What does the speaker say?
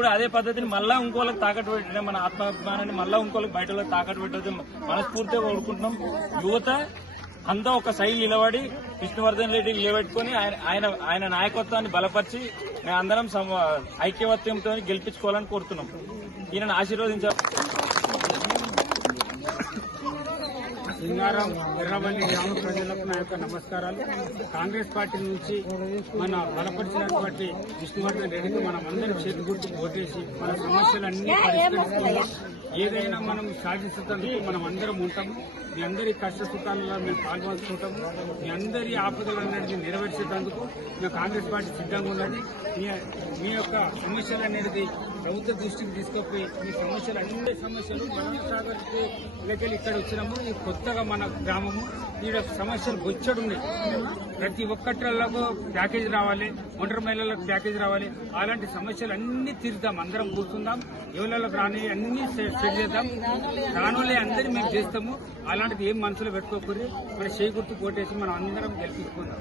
కూడా అదే పద్ధతిని మళ్ళా ఇంకోళ్ళకి తాకట్టు పెట్టిన మన ఆత్మాభిమానాన్ని మళ్ళా ఇంకోళ్ళకి బయట తాకట్టు పెట్టదు మనస్ఫూర్తిగా కోరుకుంటున్నాం. యువత అంతా ఒక సైడ్ నిలబడి విష్ణువర్ధన్ రెడ్డి నిలబెట్టుకుని ఆయన నాయకత్వాన్ని బలపరిచి మేమందరం ఐక్యవత్యంతో గెలిపించుకోవాలని కోరుతున్నాం. ఈయనను ఆశీర్వదించాలి. సింగారం ఎర్రవల్లి గ్రామ ప్రజలకు నా యొక్క నమస్కారాలు. కాంగ్రెస్ పార్టీ నుంచి మన బలపరిచినటువంటి విష్ణువర్ధన్ రెడ్డికి మనం అందరం చేతి గుర్తు ఓటేసి మన సమస్యలన్నీ పరిష్కరిస్తున్నాం. ఏదైనా మనం సాధించేందుకు మనం అందరం ఉంటాము. మీ అందరి కష్ట సుఖాలలో మేము పాల్గొంటుంటాము. మీ అందరి ఆపదలన్నిటిని నెరవేర్చేందుకు మేము కాంగ్రెస్ పార్టీ సిద్ధంగా ఉన్నది. మీ యొక్క సమస్యలు అనేది ప్రభుత్వ దృష్టికి తీసుకుపోయి మీ సమస్యలు అన్ని సమస్యలు మనసాగర్కి వెళ్ళి ఇక్కడ వచ్చినాము. ఇది కొత్తగా మన గ్రామము. ఈ సమస్యలు బొచ్చడున్నాయి. ప్రతి ఒక్కట్లకు ప్యాకేజ్ రావాలి, ఒంటరి మహిళలకు ప్యాకేజ్ రావాలి. అలాంటి సమస్యలు అన్ని తీరుద్దాం. అందరం కూర్చుందాం. ఎవరికి రాని అన్ని సెట్ చేద్దాం. రానోళ్ళే అందరి మేము చేస్తాము. అలాంటిది ఏం మనసులో పెట్టుకోకూడదు. మన చేయి గుర్తు కోటేసి మనం అందరం గెలిపించుకుందాం.